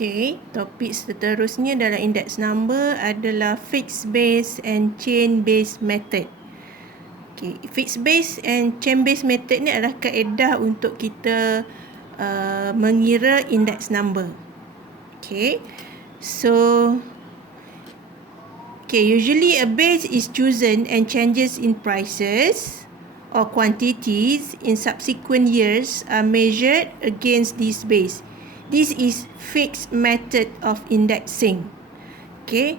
Okay, topik seterusnya dalam index number adalah fixed base and chain base method. Okay, fixed base and chain base method ni adalah kaedah untuk kita mengira index number. Okay, so usually a base is chosen and changes in prices or quantities in subsequent years are measured against this base. This is fixed method of indexing. Okay,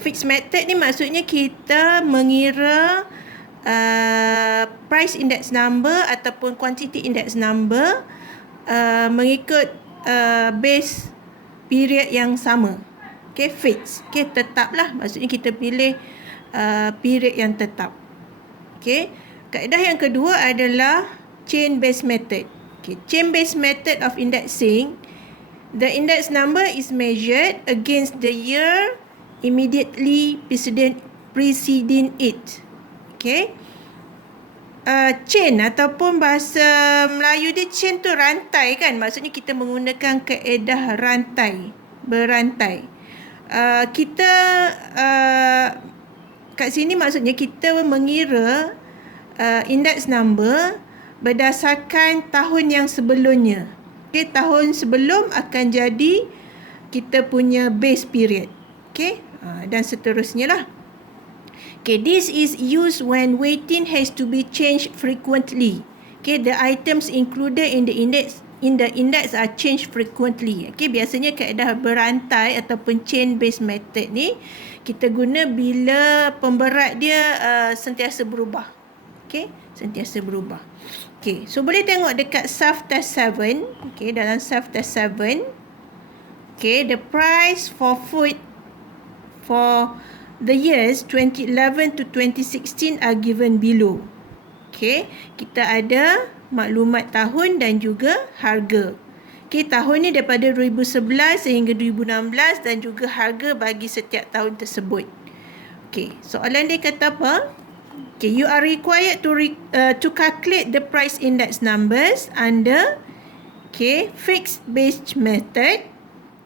fixed method ni maksudnya kita mengira price index number ataupun quantity index number mengikut base period yang sama. Okay, fixed. Okay, tetap lah. Maksudnya kita pilih period yang tetap. Okay, kaedah yang kedua adalah chain based method. Okay, chain based method of indexing. The index number is measured against the year immediately preceding it. Okay. Chain ataupun bahasa Melayu dia chain tu rantai kan. Maksudnya kita menggunakan kaedah rantai. Berantai. Kita kat sini maksudnya kita mengira index number berdasarkan tahun yang sebelumnya. Okay, tahun sebelum akan jadi kita punya base period. Okay, dan seterusnya lah. Okay, this is used when weighting has to be changed frequently. Okay, the items included in the index are changed frequently. Okay, biasanya kaedah berantai ataupun chain based method ni kita guna bila pemberat dia sentiasa berubah. Okay, sentiasa berubah. Okay, so boleh tengok dekat self test 7. Okay, dalam self test 7. Okay, the price for food for the years 2011 to 2016 are given below. Okay, kita ada maklumat tahun dan juga harga. Okay, tahun ni daripada 2011 sehingga 2016 dan juga harga bagi setiap tahun tersebut. Okay, soalan dia kata apa? Okay, you are required to calculate the price index numbers under fixed base method.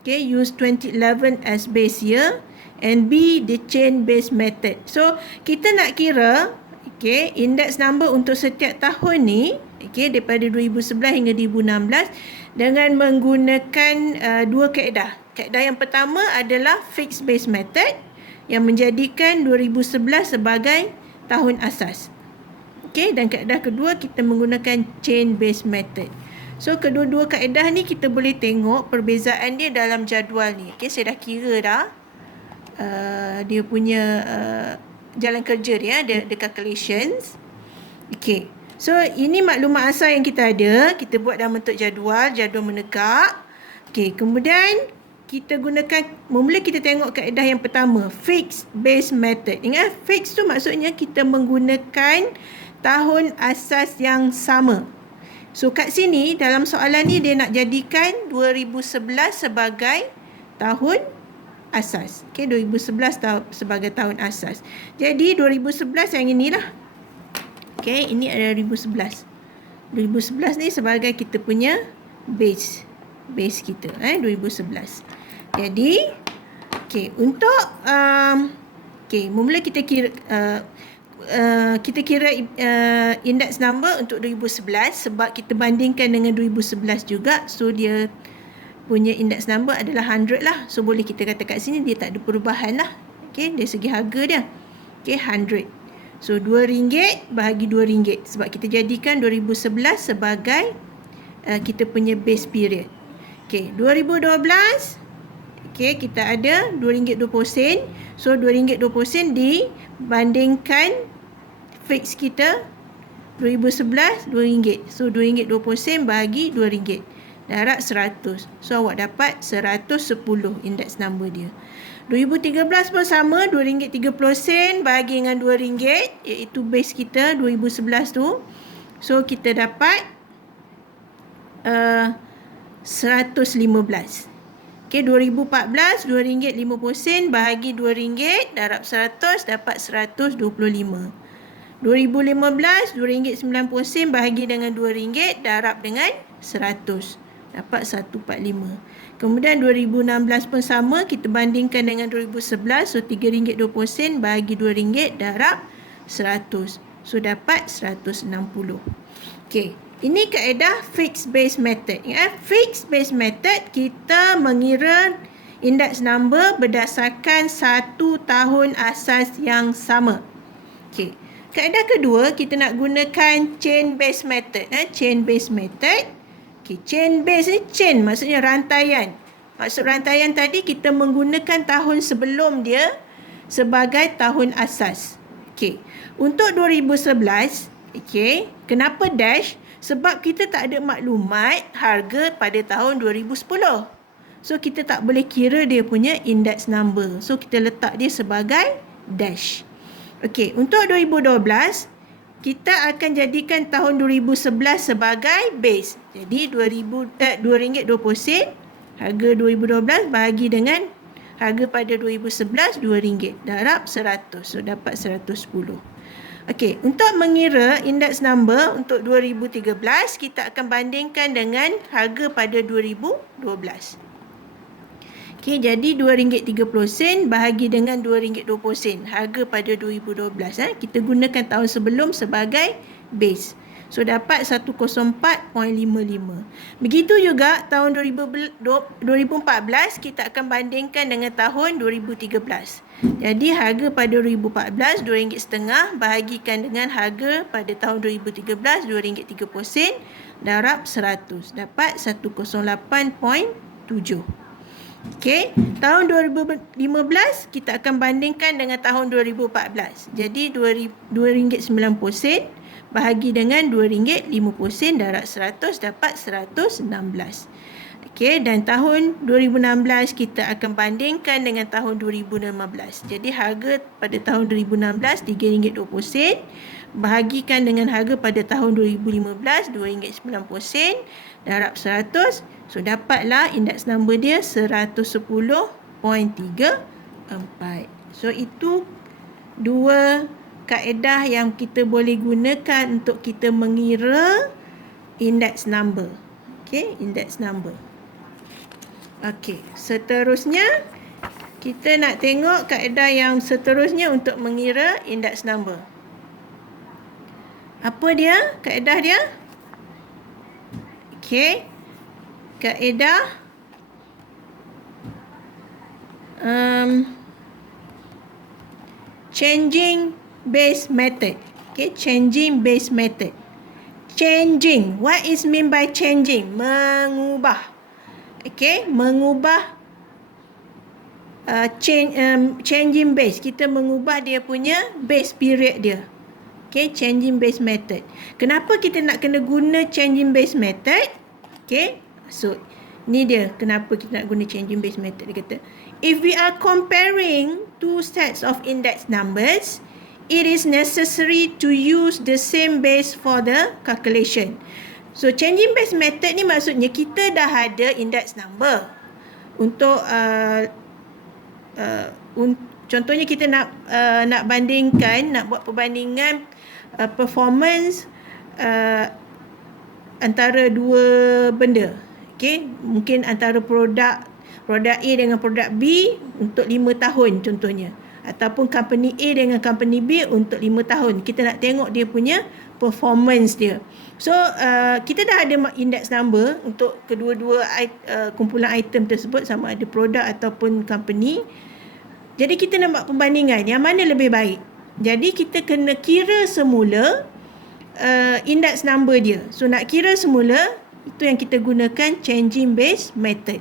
Okay, use 2011 as base year and B the chain base method. So kita nak kira index number untuk setiap tahun ni daripada 2011 hingga 2016 dengan menggunakan dua kaedah. Kaedah yang pertama adalah fixed base method yang menjadikan 2011 sebagai tahun asas. Okay, dan kaedah kedua kita menggunakan chain based method. So kedua-dua kaedah ni kita boleh tengok perbezaan dia dalam jadual ni. Okay, saya dah kira dah dia punya jalan kerja dia, the calculations. Okay, so ini maklumat asal yang kita ada. Kita buat dalam bentuk jadual menegak. Okay, kemudian kita gunakan, mula kita tengok kaedah yang pertama, fixed base method. Ingat, fixed tu maksudnya kita menggunakan tahun asas yang sama. So kat sini dalam soalan ni dia nak jadikan 2011 sebagai tahun asas. Okay, 2011 sebagai tahun asas. Jadi 2011 yang inilah. Okay, ini adalah 2011. 2011 ni sebagai kita punya base kita 2011. Jadi untuk mula kita kira index number untuk 2011 sebab kita bandingkan dengan 2011 juga. So dia punya index number adalah 100 lah. So boleh kita kata kat sini dia tak ada perubahan lah. Okay, dari segi harga dia. Okay, 100. So RM2 bahagi RM2 sebab kita jadikan 2011 sebagai kita punya base period. Okay, 2012 kita ada RM2.20. So RM2.20 dibandingkan fix kita 2011 RM2. So RM2.20 bahagi RM2. Darab 100. So awak dapat 110 index number dia. 2013 pun sama, RM2.30 bahagi dengan RM2 iaitu base kita 2011 tu. So kita dapat 115. Okay, 2014 RM2.50 bahagi RM2 darab 100 dapat 125. 2015 RM2.90 bahagi dengan RM2 darab dengan 100. dapat 145. Kemudian 2016 pun sama, kita bandingkan dengan 2011. So RM3.20 bagi RM2 darab 100. So dapat 160. Okey, ini kaedah fixed base method. Fixed base method, kita mengira index number berdasarkan satu tahun asas yang sama. Okey. Kaedah kedua, kita nak gunakan chain base method. Chain base method. Okey, chain base ni chain maksudnya rantaian. Maksud rantaian tadi kita menggunakan tahun sebelum dia sebagai tahun asas. Okey. Untuk 2011, okey, kenapa dash? Sebab kita tak ada maklumat harga pada tahun 2010. So kita tak boleh kira dia punya index number. So kita letak dia sebagai dash. Okey, untuk 2012, kita akan jadikan tahun 2011 sebagai base. Jadi RM2.20, harga 2012 bahagi dengan harga pada 2011 RM2 darab 100. So dapat 110. Okey, untuk mengira index number untuk 2013, kita akan bandingkan dengan harga pada 2012. Okey, jadi RM2.30 bahagi dengan RM2.20, harga pada 2012. Kita gunakan tahun sebelum sebagai base. So dapat 104.55. Begitu juga tahun 2014, kita akan bandingkan dengan tahun 2013. Jadi harga pada 2014 RM2.50 bahagikan dengan harga pada tahun 2013 RM2.30 darab 100, dapat 108.7. Okey, tahun 2015 kita akan bandingkan dengan tahun 2014. Jadi RM2.90 bahagi dengan RM2.50 darab 100, dapat 116. Okey, dan tahun 2016 kita akan bandingkan dengan tahun 2015. Jadi harga pada tahun 2016 RM3.20 bahagikan dengan harga pada tahun 2015 RM2.90 darab 100. So dapatlah indeks number dia 110.34. So itu dua kaedah yang kita boleh gunakan untuk kita mengira indeks number. Okey, indeks number. Okey, seterusnya kita nak tengok kaedah yang seterusnya untuk mengira indeks number. Apa dia? Kaedah dia? Okey. Kaedah changing base method. Okay, changing base method. Changing. What is mean by changing? Mengubah. Okay, mengubah changing base. Kita mengubah dia punya base period dia. Okay, changing base method. Kenapa kita nak kena guna changing base method? Okay, so ni dia kenapa kita nak guna changing base method. Dia kata, if we are comparing two sets of index numbers, it is necessary to use the same base for the calculation. So changing base method ni maksudnya kita dah ada index number. Untuk contohnya kita nak bandingkan, nak buat perbandingan performance antara dua benda. Okay, mungkin antara produk A dengan produk B untuk 5 tahun contohnya, ataupun company A dengan company B untuk 5 tahun. Kita nak tengok dia punya performance dia. So kita dah ada index number untuk kedua-dua kumpulan item tersebut, sama ada produk ataupun company. Jadi kita nak buat perbandingan yang mana lebih baik. Jadi kita kena kira semula index number dia. So nak kira semula, itu yang kita gunakan changing base method.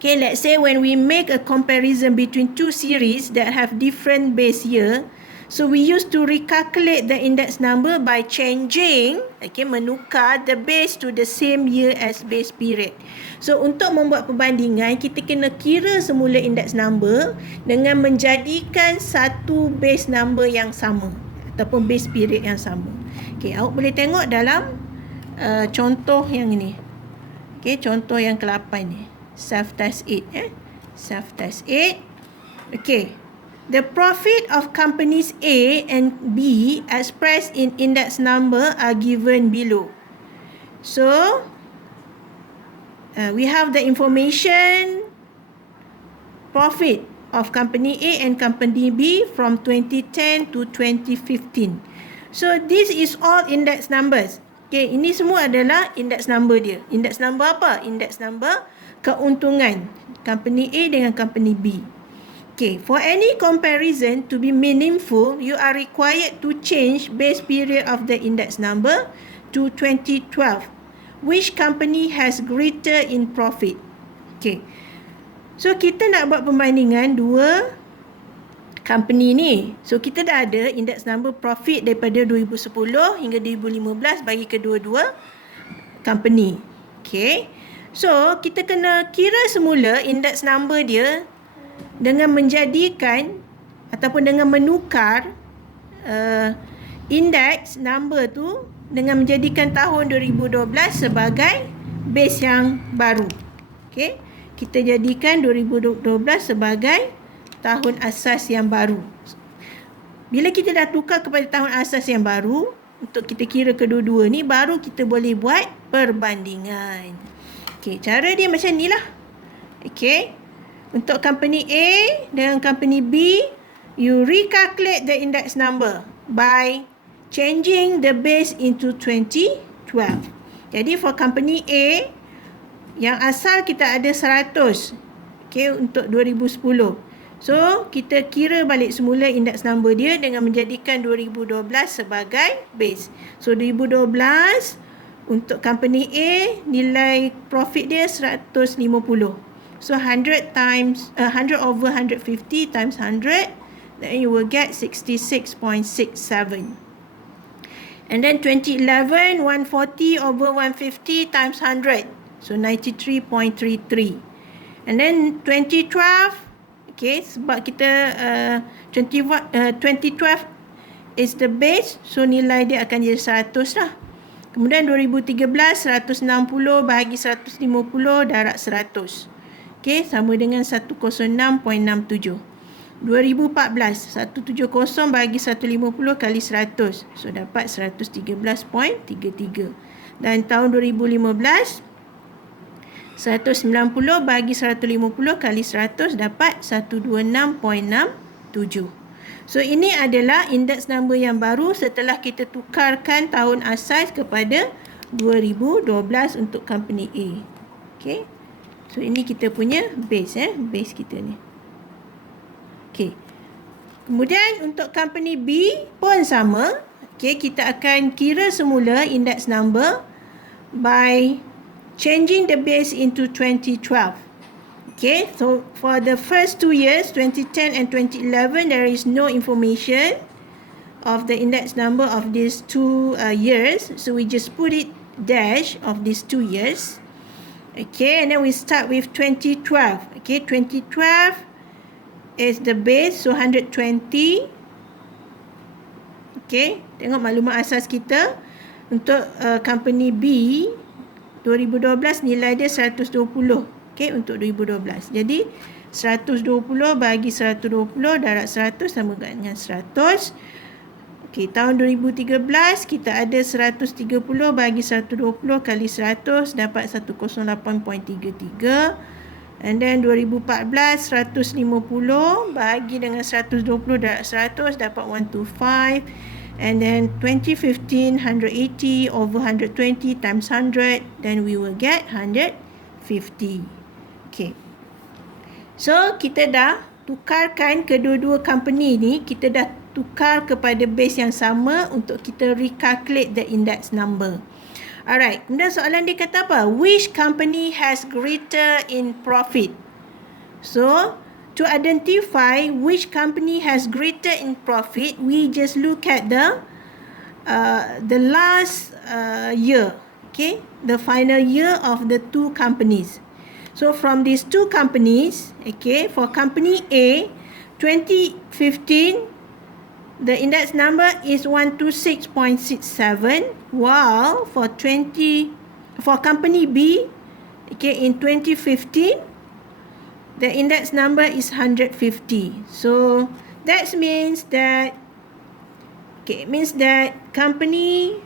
Okay, let's say when we make a comparison between two series that have different base year, so we used to recalculate the index number by changing, okay, menukar the base to the same year as base period. So untuk membuat perbandingan, kita kena kira semula index number dengan menjadikan satu base number yang sama ataupun base period yang sama. Okay, awak boleh tengok dalam contoh yang ini. Okay, contoh yang ke-8 ni. Self-test 8. Self-test 8. Okay. The profit of companies A and B expressed in index number are given below. So, we have the information profit of company A and company B from 2010 to 2015. So this is all index numbers. Okay, ini semua adalah index number dia. Index number apa? Index number keuntungan company A dengan company B. Okay, for any comparison to be meaningful, you are required to change base period of the index number to 2012. Which company has greater in profit? Okay. So, kita nak buat perbandingan dua company ni. So, kita dah ada index number profit daripada 2010 hingga 2015 bagi kedua-dua company. Okay. So, kita kena kira semula index number dia dengan menjadikan ataupun dengan menukar index number tu dengan menjadikan tahun 2012 sebagai base yang baru. Okay. Kita jadikan 2012 sebagai tahun asas yang baru. Bila kita dah tukar kepada tahun asas yang baru, untuk kita kira kedua-dua ni, baru kita boleh buat perbandingan. Okey, cara dia macam ni lah. Okey, untuk company A dengan company B, you recalculate the index number by changing the base into 2012. Jadi for company A, yang asal kita ada 100, okay, untuk 2010. So, kita kira balik semula index number dia dengan menjadikan 2012 sebagai base. So, 2012 untuk company A, nilai profit dia 150. So, 100 over 150 times 100, then you will get 66.67. And then 2011, 140 over 150 times 100. So 93.33. And then 2012, okay, sebab kita 2012 is the base, so nilai dia akan jadi 100 lah. Kemudian 2013, 160 bahagi 150 darab 100. Okay, sama dengan 106.67. 2014, 170 bahagi 150 kali 100. So dapat 113.33. Dan tahun 2015, 190 bagi 150 kali 100 dapat 126.67. So, ini adalah indeks number yang baru setelah kita tukarkan tahun asas kepada 2012 untuk company A. Okay. So, ini kita punya base, base kita ni. Okay. Kemudian, untuk company B pun sama. Okay, kita akan kira semula indeks number by changing the base into 2012. Okay, so for the first 2 years, 2010 and 2011, there is no information of the index number of these 2 years. So we just put it dash of these 2 years. Okay, and then we start with 2012. Okay, 2012 is the base, so 120. Okay, tengok maklumat asas kita. Untuk company B, 2012 nilai dia 120. Okey, untuk 2012. Jadi 120 bagi 120 darab 100 sama dengan 100. Okey, tahun 2013 kita ada 130 bagi 120 kali 100 dapat 108.33. And then 2014 150 bagi dengan 120 darab 100 dapat 125. And then 2015, 180 over 120 times 100, then we will get 150. Okay. So, kita dah tukarkan kedua-dua company ni, kita dah tukar kepada base yang sama untuk kita recalculate the index number. Alright, kemudian soalan dia kata apa? Which company has greater in profit? So, to identify which company has greater in profit, we just look at the last year, okay, the final year of the 2 companies. So from these 2 companies, okay, for company A, 2015, the index number is 126.67, while for company B, okay, in 2015, the index number is 150. So that means that, okay, it means that company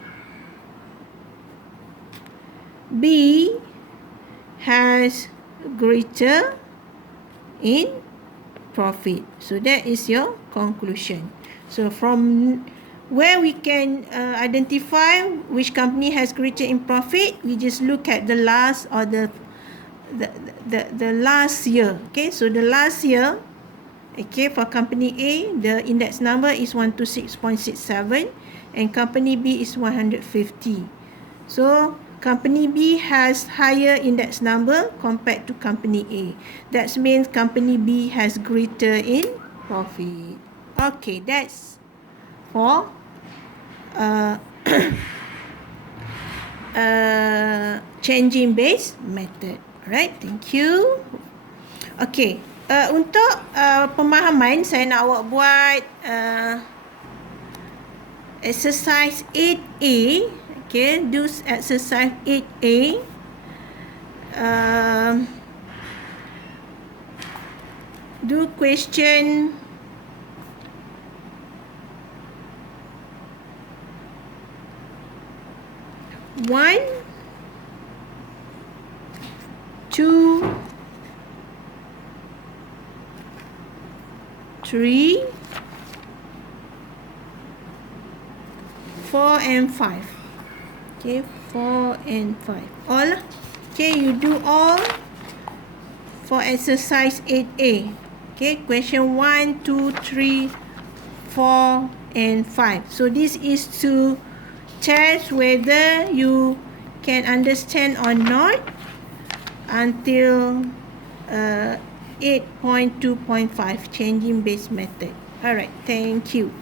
B has greater in profit. So that is your conclusion. So from where we can identify which company has greater in profit, we just look at the last or the last year. Okay, so the last year, okay, for company A, the index number is 126.67 and company B is 150. So company B has higher index number compared to company A. That means company B has greater in profit. Okay, that's for changing base method. Alright, thank you. Okay, untuk pemahaman, saya nak awak buat exercise 8A. Okay, do exercise 8A. Do question 1, 2, 3, 4 and 5. Okay, 4 and 5. All. Okay, you do all for exercise 8A. Okay, question 1, 2, 3, 4 and 5. So this is to test whether you can understand or not until 8.2.5 changing base method. Alright, thank you.